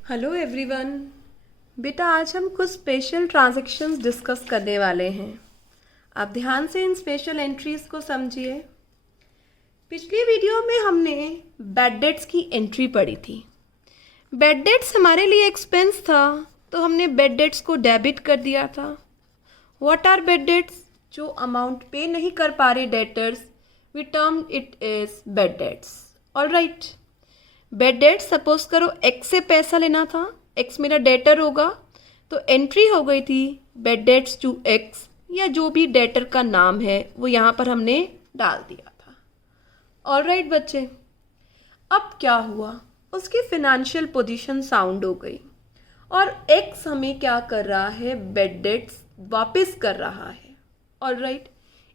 Hello everyone. बेटा आज हम कुछ स्पेशल ट्रांजैक्शंस डिस्कस करने वाले हैं। आप ध्यान से इन स्पेशल एंट्रीज को समझिए। पिछली वीडियो में हमने बैड डेट्स की एंट्री पढ़ी थी। बैड डेट्स हमारे लिए एक्सपेंस था तो हमने बैड डेट्स को डेबिट कर दिया था। What are bad debts? जो अमाउंट पे नहीं कर पा रहे debtors, we term it is bad debts. Alright, bad debt suppose करो एक्स से पैसा लेना था, एक्स मेरा डेटर होगा, तो एंट्री हो गई थी बैड डेट्स टू एक्स, या जो भी डेटर का नाम है वो यहाँ पर हमने डाल दिया था। ऑलराइट बच्चे, अब क्या हुआ, उसकी फिनेंशियल पोजीशन साउंड हो गई और एक्स हमें क्या कर रहा है, बैड डेट्स वापस कर रहा है। ऑलराइट,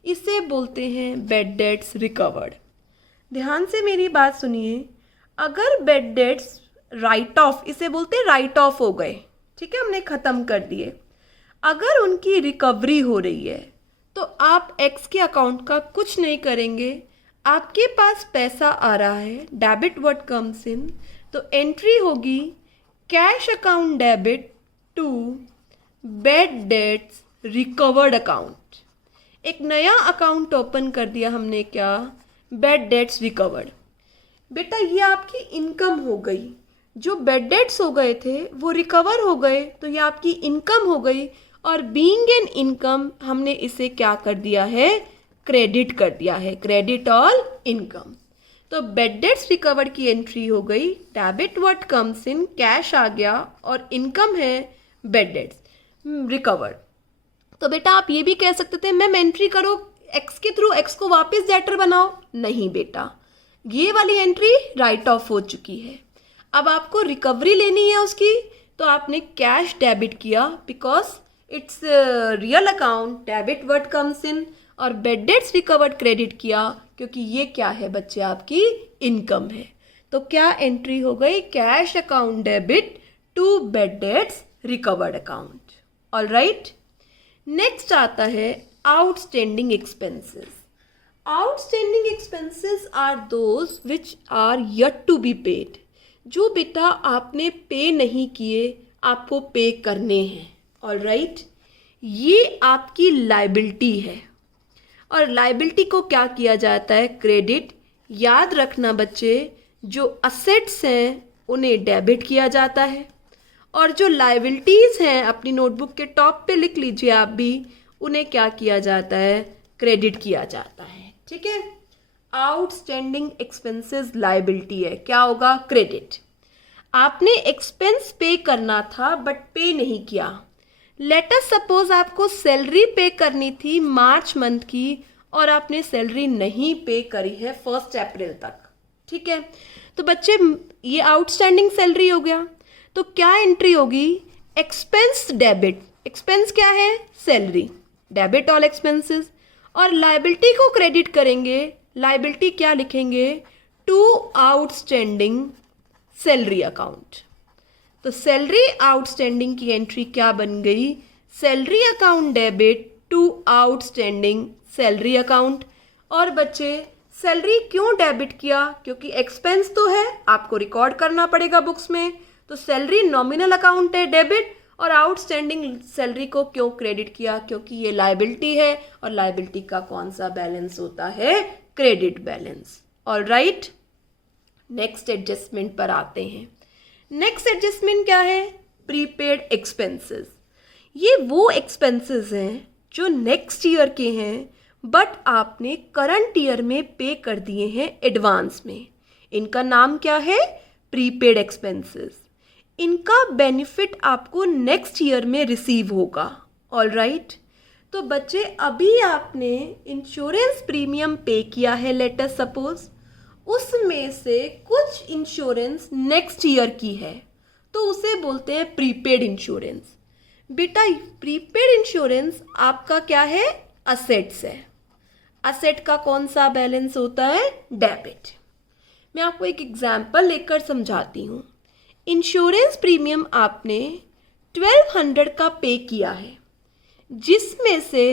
इसे बोलते हैं बैड डेट्स रिकवर्ड। ध्यान से मेरी बात सुनिए। अगर बैड डेट्स राइट ऑफ, इसे बोलते हैं राइट ऑफ हो गए, ठीक है, हमने ख़त्म कर दिए, अगर उनकी रिकवरी हो रही है तो आप एक्स के अकाउंट का कुछ नहीं करेंगे। आपके पास पैसा आ रहा है, डेबिट वर्ड कम्स इन, तो एंट्री होगी cash account debit to bad debts recovered account. एक नया अकाउंट ओपन कर दिया हमने, क्या, बैड डेट्स रिकवर्ड। बेटा ये आपकी इनकम हो गई, जो बैड डेट्स हो गए थे वो रिकवर हो गए, तो ये आपकी इनकम हो गई, और बीइंग एन इनकम हमने इसे क्या कर दिया है, क्रेडिट कर दिया है, क्रेडिट ऑल इनकम। तो बैड डेट्स रिकवर्ड की एंट्री हो गई, debit what comes in, cash आ गया, और इनकम है बैड डेट्स रिकवर्ड। तो बेटा आप ये भी कह सकते थे मैम एंट्री करो एक्स के थ्रू, एक्स को वापस डेटर बनाओ। नहीं बेटा, ये वाली एंट्री राइट ऑफ हो चुकी है। अब आपको रिकवरी लेनी है उसकी, तो आपने कैश डेबिट किया, because it's real account, debit word comes in, और बैड डेट्स रिकवर्ड क्रेडिट किया, क्योंकि ये क्या है बच्चे, आपकी इनकम है। तो क्या एंट्री हो गई, cash account debit to bad debts recovered account. Alright, next आता है outstanding expenses. Outstanding expenses are those which are yet to be paid. जो बेटा आपने पे नहीं किए, आपको पे करने हैं। ऑलराइट, ये आपकी लाइबिलिटी है, और लाइबिलिटी को क्या किया जाता है, क्रेडिट। याद रखना बच्चे, जो असेट्स हैं उन्हें डेबिट किया जाता है, और जो लाइबिलिटीज़ हैं अपनी नोटबुक के टॉप पे लिख लीजिए आप भी, उन्हें क्या किया जाता है, क्रेडिट किया जाता है। ठीक है, आउटस्टैंडिंग एक्सपेंसेस लाइबिलिटी है, क्या होगा, क्रेडिट। आपने एक्सपेंस पे करना था बट पे नहीं किया। लेट अस सपोज आपको सैलरी पे करनी थी मार्च मंथ की, और आपने सैलरी नहीं पे करी है 1 अप्रैल तक। ठीक है, तो बच्चे ये आउटस्टैंडिंग सैलरी हो गया, तो क्या एंट्री होगी, एक्सपेंस डेबिट। एक्सपेंस क्या है, सैलरी, डेबिट ऑल एक्सपेंसेस, और लाइबिलिटी को क्रेडिट करेंगे। लाइबिलिटी क्या लिखेंगे, टू आउटस्टैंडिंग सैलरी अकाउंट। तो सैलरी आउटस्टैंडिंग की एंट्री क्या बन गई, salary account debit to outstanding salary account. और बच्चे सैलरी क्यों डेबिट किया, क्योंकि एक्सपेंस तो है, आपको रिकॉर्ड करना पड़ेगा बुक्स में, तो सैलरी नॉमिनल अकाउंट है डेबिट, और आउटस्टैंडिंग सैलरी को क्यों क्रेडिट किया, क्योंकि ये लाइबिलिटी है, और लाइबिलिटी का कौन सा बैलेंस होता है, credit balance. Alright, next adjustment पर आते हैं। नेक्स्ट एडजस्टमेंट क्या है, प्रीपेड एक्सपेंसेस। ये वो एक्सपेंसेस हैं जो नेक्स्ट ईयर के हैं, बट आपने करंट ईयर में पे कर दिए हैं एडवांस में। इनका नाम क्या है, प्रीपेड एक्सपेंसेस। इनका बेनिफिट आपको नेक्स्ट ईयर में रिसीव होगा। ऑलराइट, तो बच्चे अभी आपने इंश्योरेंस प्रीमियम पे किया है, लेट अस सपोज, उसमें से कुछ इंश्योरेंस नेक्स्ट ईयर की है, तो उसे बोलते हैं प्रीपेड इंश्योरेंस। बेटा प्रीपेड इंश्योरेंस आपका क्या है, असेट्स है। असेट का कौन सा बैलेंस होता है, डेबिट। मैं आपको एक एग्जाम्पल लेकर समझाती हूँ। इंश्योरेंस प्रीमियम आपने 1200 का पे किया है, जिसमें से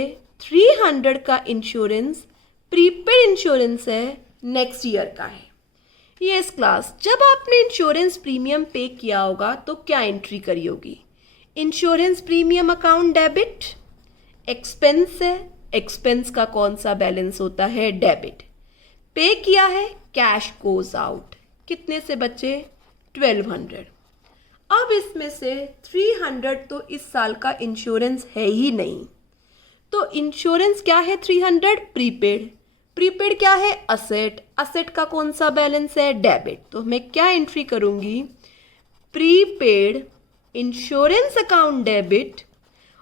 300 का इंश्योरेंस प्रीपेड इंश्योरेंस है, नेक्स्ट ईयर का है। यस क्लास, जब आपने इंश्योरेंस प्रीमियम पे किया होगा तो क्या एंट्री करी होगी? Insurance premium account debit, expense है, एक्सपेंस का कौन सा बैलेंस होता है? डेबिट। पे किया है, कैश गोज आउट, कितने से बचे? 1200। अब इसमें से 300 तो इस साल का इंश्योरेंस है ही नहीं, तो इंश्योरेंस क्या है? 300 प्रीपेड। प्रीपेड क्या है? असेट। असेट का कौन सा बैलेंस है? डेबिट। तो मैं क्या एंट्री करूंगी? प्रीपेड इंश्योरेंस अकाउंट डेबिट,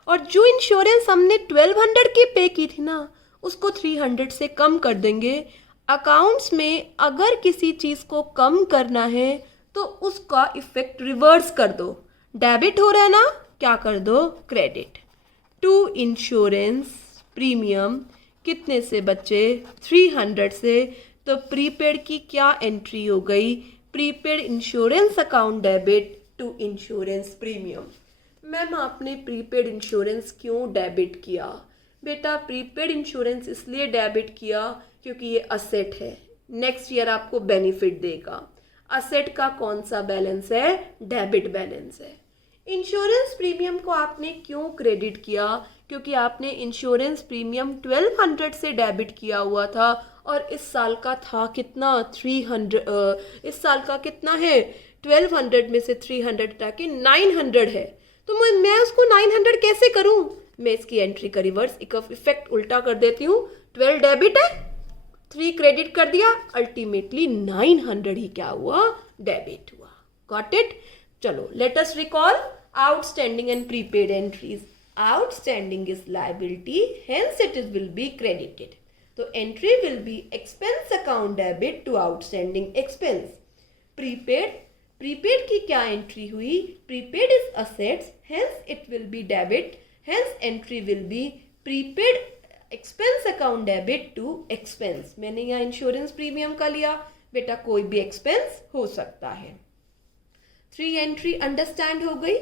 और जो इंश्योरेंस हमने 1200 की पे की थी ना, उसको 300 से कम कर देंगे। अकाउंट्स में अगर किसी चीज़ को कम करना है तो उसका इफेक्ट रिवर्स कर दो। डेबिट हो रहा है ना, क्या कर दो? क्रेडिट। टू इंश्योरेंस प्रीमियम कितने से बचे? 300 से। तो प्रीपेड की क्या एंट्री हो गई? Prepaid insurance account debit to insurance premium. Ma'am आपने प्रीपेड इंश्योरेंस क्यों डेबिट किया? बेटा प्रीपेड इंश्योरेंस इसलिए डेबिट किया क्योंकि ये असेट है, नेक्स्ट ईयर आपको बेनिफिट देगा। असेट का कौन सा बैलेंस है? डेबिट बैलेंस है। इंश्योरेंस प्रीमियम को आपने क्यों क्रेडिट किया? क्योंकि आपने इंश्योरेंस प्रीमियम 1200 से डेबिट किया हुआ था और इस साल का था कितना? 300। इस साल का कितना है? 1200 में से 300 हटा के 900 है। तो मैं उसको 900 कैसे करूं? मैं इसकी एंट्री का रिवर्स इफेक्ट उल्टा कर देती हूँ। 12 डेबिट है, 3 क्रेडिट कर दिया, अल्टीमेटली 900 ही क्या हुआ? डेबिट हुआ। Got it? चलो let us recall outstanding and prepaid entries. Outstanding is liability, hence it is will be credited. तो entry will be expense account debit to outstanding expense. Prepaid, prepaid की क्या entry हुई? Prepaid is assets, hence it will be debit, hence entry will be prepaid expense account debit to expense. मैंने यहाँ insurance premium का लिया, बेटा कोई भी एक्सपेंस हो सकता है। 3 एंट्री अंडरस्टैंड हो गई।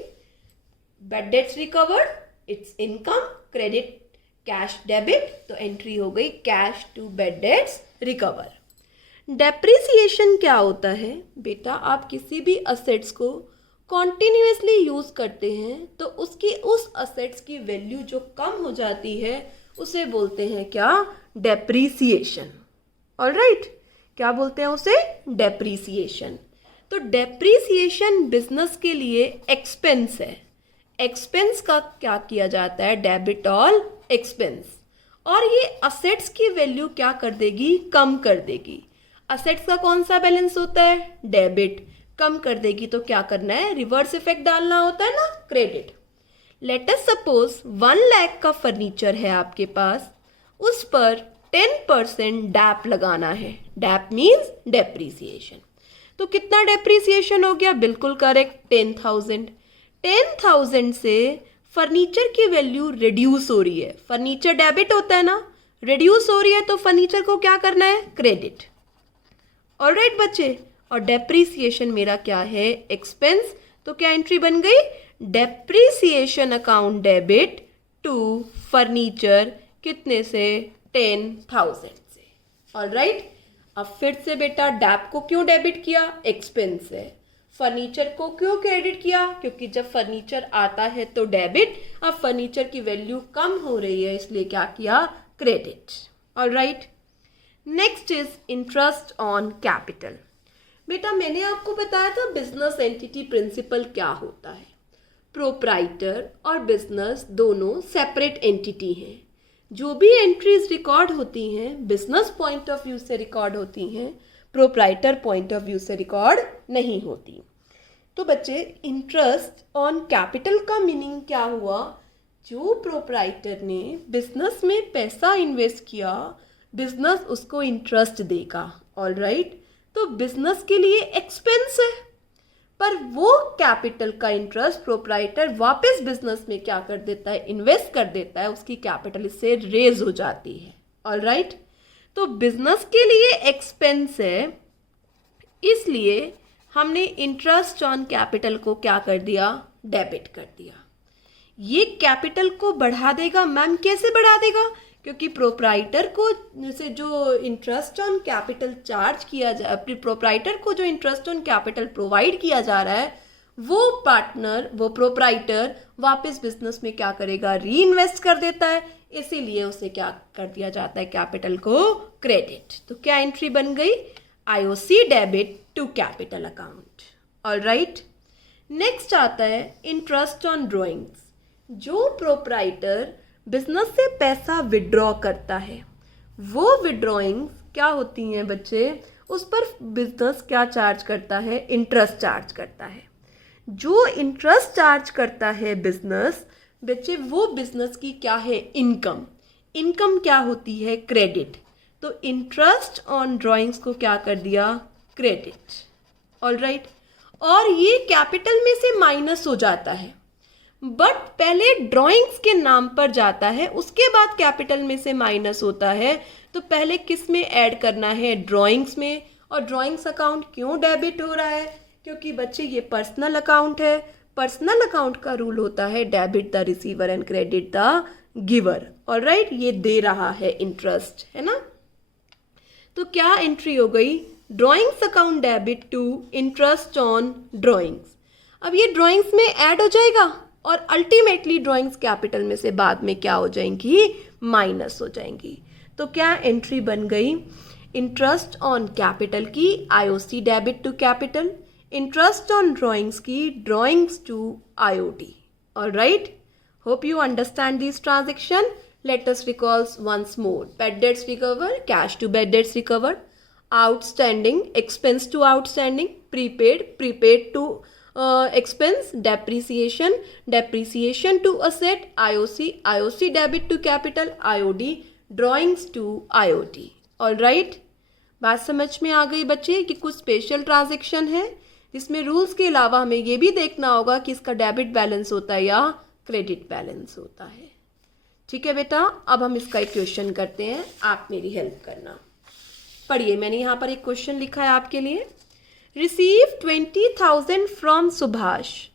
Bad debts recovered, it's income, credit, cash debit, तो एंट्री हो गई cash to bad debts recover. Depreciation क्या होता है? बेटा आप किसी भी असेट्स को कॉन्टिन्यूसली यूज करते हैं तो उसकी उस असेट्स की वैल्यू जो कम हो जाती है उसे बोलते हैं क्या? डेप्रिसिएशन। ऑलराइट, क्या बोलते हैं उसे? डेप्रिसिएशन। तो डेप्रिसिएशन बिजनेस के लिए एक्सपेंस है। एक्सपेंस का क्या किया जाता है? Debit all expense. और ये असेट्स की वैल्यू क्या कर देगी? कम कर देगी। असेट्स का कौन सा बैलेंस होता है? डेबिट। कम कर देगी तो क्या करना है? रिवर्स इफेक्ट डालना होता है ना, credit. Let us suppose 1 lakh का फर्नीचर है आपके पास, उस पर 10% डैप लगाना है। Dep means depreciation. तो कितना डेप्रिसिएशन हो गया? बिल्कुल करेक्ट, 10,000। 10,000 से फर्नीचर की वैल्यू रिड्यूस हो रही है। फर्नीचर डेबिट होता है ना, रिड्यूस हो रही है तो फर्नीचर को क्या करना है? क्रेडिट। ऑलराइट बच्चे, और डेप्रिसिएशन मेरा क्या है? एक्सपेंस। तो क्या एंट्री बन गई? Depreciation account debit to furniture, कितने से? 10,000 से। ऑलराइट, अब फिर से बेटा डैप को क्यों डेबिट किया? एक्सपेंस है। फर्नीचर को क्यों क्रेडिट किया? क्योंकि जब फर्नीचर आता है तो डेबिट, अब फर्नीचर की वैल्यू कम हो रही है इसलिए क्या किया? Credit. Alright, next is interest on capital. बेटा मैंने आपको बताया था बिजनेस एंटिटी प्रिंसिपल क्या होता है। प्रोप्राइटर और बिजनेस दोनों सेपरेट एंटिटी हैं। जो भी एंट्रीज रिकॉर्ड होती हैं बिजनेस पॉइंट ऑफ व्यू से रिकॉर्ड होती हैं, प्रोप्राइटर पॉइंट ऑफ व्यू से रिकॉर्ड नहीं होती। तो बच्चे इंटरेस्ट ऑन कैपिटल का मीनिंग क्या हुआ? जो प्रोप्राइटर ने बिजनेस में पैसा इन्वेस्ट किया, बिजनेस उसको इंटरेस्ट देगा। ऑलराइट, तो बिजनेस के लिए एक्सपेंस है, पर वो कैपिटल का इंटरेस्ट प्रोप्राइटर वापस बिजनेस में क्या कर देता है? इन्वेस्ट कर देता है, उसकी कैपिटल इससे रेज हो जाती है। ऑलराइट, तो बिजनेस के लिए एक्सपेंस है, इसलिए हमने इंटरेस्ट ऑन कैपिटल को क्या कर दिया? डेबिट कर दिया। ये कैपिटल को बढ़ा देगा। मैम कैसे बढ़ा देगा? क्योंकि प्रोप्राइटर को से जो इंटरेस्ट ऑन कैपिटल चार्ज किया जा प्रोप्राइटर को जो इंटरेस्ट ऑन कैपिटल प्रोवाइड किया जा रहा है वो प्रोप्राइटर वापस बिजनेस में क्या करेगा, री इन्वेस्ट कर देता है, इसीलिए उसे क्या कर दिया जाता है, कैपिटल को क्रेडिट। तो क्या एंट्री बन गई, IOC debit to capital account. Alright, next आता है इंटरेस्ट ऑन ड्रॉइंग्स। जो प्रोप्राइटर बिजनेस से पैसा विड्रॉ करता है वो विड्रॉइंग्स क्या होती हैं बच्चे, उस पर बिजनेस क्या चार्ज करता है, इंटरेस्ट चार्ज करता है। जो इंटरेस्ट चार्ज करता है बिजनेस बच्चे, वो बिजनेस की क्या है, इनकम। इनकम क्या होती है, क्रेडिट। तो इंटरेस्ट ऑन ड्राइंग्स को क्या कर दिया, क्रेडिट। ऑलराइट, और ये कैपिटल में से माइनस हो जाता है, बट पहले ड्राइंग्स के नाम पर जाता है, उसके बाद कैपिटल में से माइनस होता है। तो पहले किस में ऐड करना है, ड्राइंग्स में। और ड्राइंग्स अकाउंट क्यों डेबिट हो रहा है, क्योंकि बच्चे ये पर्सनल अकाउंट है। पर्सनल अकाउंट का रूल होता है debit the receiver and credit the giver. Alright, ये दे रहा है इंटरेस्ट, है ना। तो क्या एंट्री हो गई, drawings account debit to interest on drawings. अब ये ड्राइंग्स में ऐड हो जाएगा और अल्टीमेटली ड्राइंग्स कैपिटल में से बाद में क्या हो जाएंगी, माइनस हो जाएंगी। तो क्या एंट्री बन गई, इंटरेस्ट ऑन कैपिटल की IOC debit to capital, interest on drawings की drawings to IOD. Alright, hope you understand this transaction. Let us recall once more. Bad debts recovered, cash to bad debts recovered, outstanding, expense to outstanding, prepaid to expense, depreciation to asset, IOC debit to capital, IOD, drawings to IOD. Alright, बात समझ में आ गई बच्चे कि कुछ special transaction है जिसमें rules के अलावा हमें ये भी देखना होगा कि इसका डेबिट बैलेंस होता है या क्रेडिट बैलेंस होता है। ठीक है बेटा, अब हम इसका एक क्वेश्चन करते हैं, आप मेरी हेल्प करना। पढ़िए, मैंने यहाँ पर एक क्वेश्चन लिखा है आपके लिए। Receive 20,000 from Subhash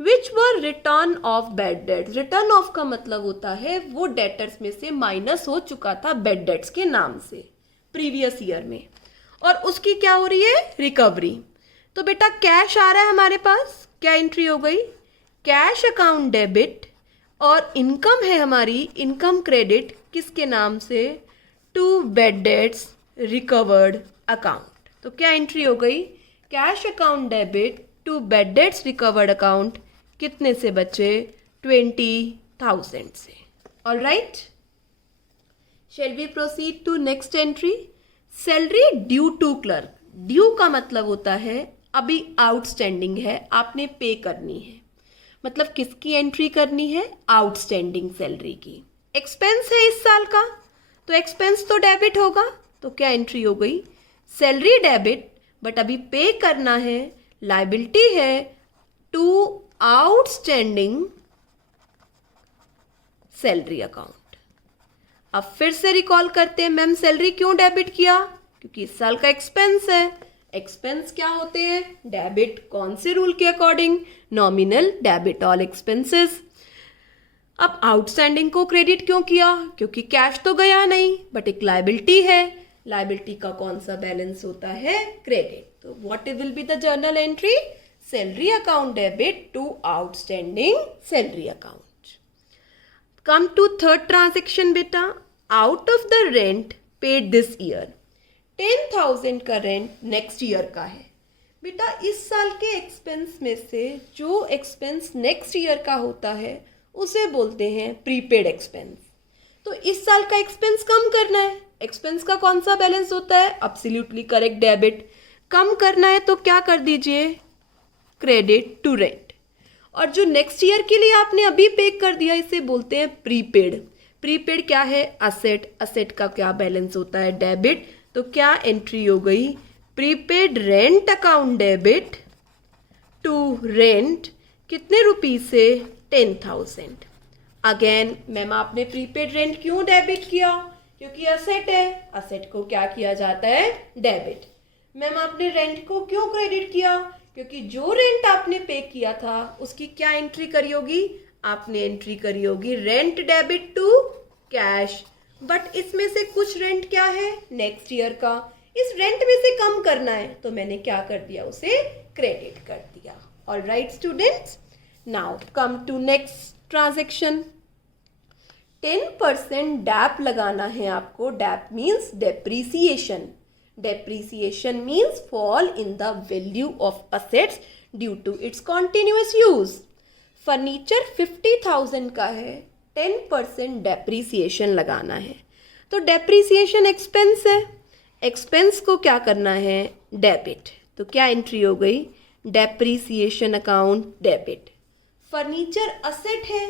which were return of bad debts. Return of का मतलब होता है वो डेटर्स में से माइनस हो चुका था बैड डेट्स के नाम से प्रीवियस ईयर में, और उसकी क्या हो रही है, रिकवरी। तो बेटा कैश आ रहा है हमारे पास, क्या एंट्री हो गई, कैश अकाउंट डेबिट, और इनकम है हमारी, इनकम क्रेडिट किसके नाम से, to bad debts recovered account. तो क्या एंट्री हो गई, cash account debit to bad debts recovered account, कितने से बच्चे, 20,000 से। Alright, shall we proceed to next entry, salary due to clerk. Due का मतलब होता है अभी आउटस्टैंडिंग है, आपने पे करनी है, मतलब किसकी एंट्री करनी है, आउटस्टैंडिंग सैलरी की। एक्सपेंस है इस साल का, तो एक्सपेंस तो डेबिट होगा। तो क्या एंट्री हो गई, सैलरी डेबिट, बट अभी पे करना है, लायबिलिटी है टू आउटस्टैंडिंग सैलरी अकाउंट। अब फिर से रिकॉल करते हैं, मैम सैलरी क्यों डेबिट किया, क्योंकि इस साल का एक्सपेंस है। एक्सपेंस क्या होते हैं, डेबिट, कौन से रूल के according, nominal debit all expenses. अब आउटस्टैंडिंग को क्रेडिट क्यों किया, क्योंकि कैश तो गया नहीं, बट एक लायबिलिटी है, लायबिलिटी का कौन सा बैलेंस होता है, क्रेडिट। तो what will be the journal entry, salary account debit to outstanding salary account. Come to third transaction बेटा, out of the rent paid this year, 10,000 का रेंट नेक्स्ट ईयर का है। बेटा इस साल के एक्सपेंस में से जो एक्सपेंस नेक्स्ट ईयर का होता है उसे बोलते हैं प्रीपेड एक्सपेंस। तो इस साल का एक्सपेंस कम करना है, एक्सपेंस का कौन सा बैलेंस होता है, एब्सोल्युटली करेक्ट, डेबिट। कम करना है तो क्या कर दीजिए, क्रेडिट टू रेंट। और जो नेक्स्ट ईयर के लिए आपने अभी पे कर दिया इसे बोलते हैं प्रीपेड। प्रीपेड क्या है, असेट, असेट का क्या बैलेंस होता है, डेबिट। तो क्या एंट्री हो गई, prepaid rent account debit to rent, कितने रुपीज से, 10,000। अगेन मैम आपने प्रीपेड रेंट क्यों डेबिट किया, क्योंकि असेट है, असेट को क्या किया जाता है, डेबिट। मैम आपने रेंट को क्यों क्रेडिट किया, क्योंकि जो रेंट आपने पे किया था उसकी क्या एंट्री करी होगी, आपने एंट्री करी होगी rent debit to cash, but इसमें से कुछ रेंट क्या है, नेक्स्ट ईयर का, इस रेंट में से कम करना है तो मैंने क्या कर दिया, उसे क्रेडिट कर दिया। All right students, now come to next transaction. 10% dep लगाना है आपको। Dep means depreciation. Depreciation means fall in the value of assets due to its continuous use. Furniture 50,000 का है, 10% डेप्रीसिएशन लगाना है। तो डेप्रीसिएशन एक्सपेंस है, एक्सपेंस को क्या करना है, डेबिट। तो क्या एंट्री हो गई, depreciation account debit. Furniture asset है,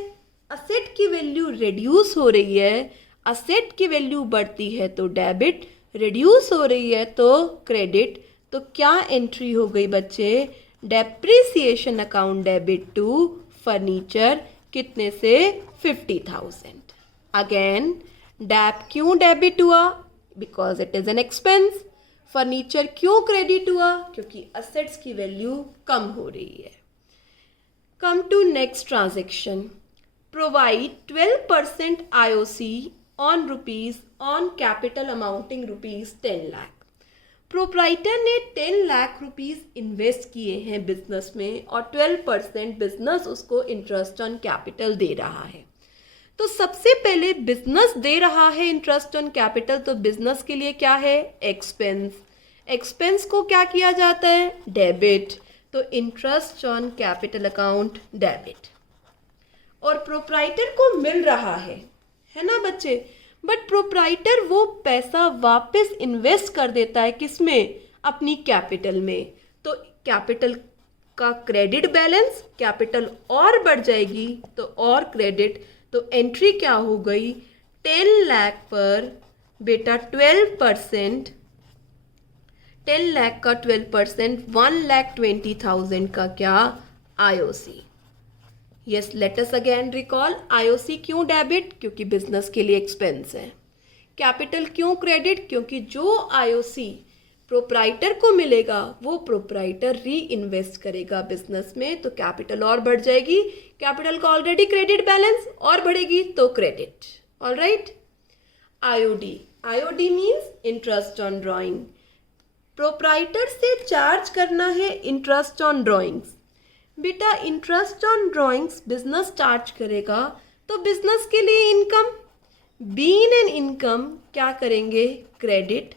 असेट की वैल्यू रिड्यूस हो रही है, असेट की वैल्यू बढ़ती है तो डेबिट, रिड्यूस हो रही है तो क्रेडिट। तो क्या एंट्री हो गई बच्चे, depreciation account debit to furniture, कितने से, 50,000। अगेन डैप क्यों डेबिट हुआ, because it is an expense. Furniture क्यों क्रेडिट हुआ, क्योंकि असेट्स की वैल्यू कम हो रही है। Come to next transaction. Provide 12% IOC on rupees on capital amounting rupees 10 lakh. Proprietor ने 10 लाख रुपीज इन्वेस्ट किए हैं बिजनेस में और 12% बिजनेस उसको इंटरेस्ट ऑन कैपिटल दे रहा है। तो सबसे पहले बिजनेस दे रहा है इंटरेस्ट ऑन कैपिटल, तो बिजनेस के लिए क्या है, एक्सपेंस। एक्सपेंस को क्या किया जाता है, डेबिट। तो interest on capital account debit. और प्रोप्राइटर को मिल रहा है ना बच्चे, बट प्रोप्राइटर वो पैसा वापस इन्वेस्ट कर देता है किसमें, अपनी कैपिटल में। तो कैपिटल का क्रेडिट बैलेंस, कैपिटल और बढ़ जाएगी तो और क्रेडिट। तो एंट्री क्या हो गई, 10 लाख पर बेटा 12%, 10 लाख का 12%, 1,20,000 का क्या, IOC। Yes, let us again recall. IOC क्यों डेबिट, क्योंकि बिजनेस के लिए एक्सपेंस है। कैपिटल क्यों क्रेडिट, क्योंकि जो IOC प्रोप्राइटर को मिलेगा वो प्रोप्राइटर री इन्वेस्ट करेगा बिजनेस में, तो कैपिटल और बढ़ जाएगी। कैपिटल का ऑलरेडी क्रेडिट बैलेंस और बढ़ेगी तो credit. All right. IOD, IOD means interest on drawing. Proprietor से चार्ज करना है इंटरेस्ट ऑन ड्राइंग्स। बेटा interest on drawings business charge करेगा तो बिजनेस के लिए इनकम, बीइंग एन इनकम क्या करेंगे, credit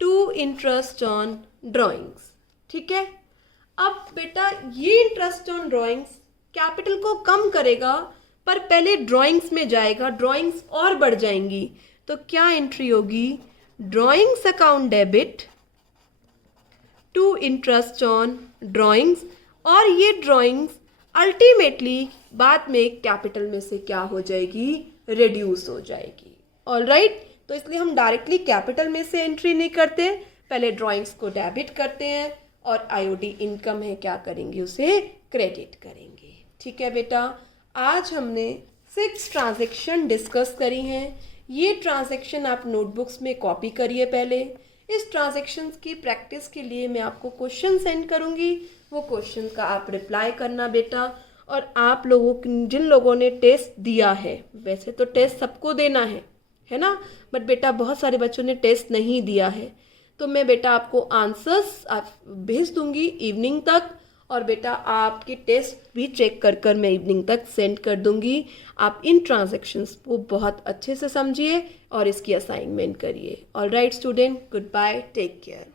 to interest on drawings. ठीक है। अब बेटा ये इंटरेस्ट ऑन ड्राइंग्स कैपिटल को कम करेगा, पर पहले ड्राइंग्स में जाएगा, ड्राइंग्स और बढ़ जाएंगी। तो क्या एंट्री होगी, drawings account debit to interest on drawings. और ये ड्राइंग्स अल्टीमेटली बाद में कैपिटल में से क्या हो जाएगी, रिड्यूस हो जाएगी। All right. तो इसलिए हम डायरेक्टली कैपिटल में से एंट्री नहीं करते, पहले ड्राइंग्स को डेबिट करते हैं और IOD इनकम है क्या करेंगे, उसे क्रेडिट करेंगे। ठीक है बेटा, आज हमने 6 ट्रांजैक्शन डिस्कस करी हैं। ये ट्रांजैक्शन आप नोटबुक्स में कॉपी करिए पहले। इस ट्रांजैक्शंस की प्रैक्टिस के लिए मैं आपको क्वेश्चन सेंड करूँगी, वो क्वेश्चन का आप रिप्लाई करना बेटा। और आप लोगों, जिन लोगों ने टेस्ट दिया है, वैसे तो टेस्ट सबको देना है ना, बट बेटा बहुत सारे बच्चों ने टेस्ट नहीं दिया है, तो मैं बेटा आपको आंसर्स भेज दूंगी इवनिंग तक, और बेटा आपके टेस्ट भी चेक कर कर मैं इवनिंग तक सेंड कर दूंगी। आप इन ट्रांजैक्शंस को बहुत अच्छे से समझिए और इसकी असाइनमेंट करिए। All right student, goodbye, take care.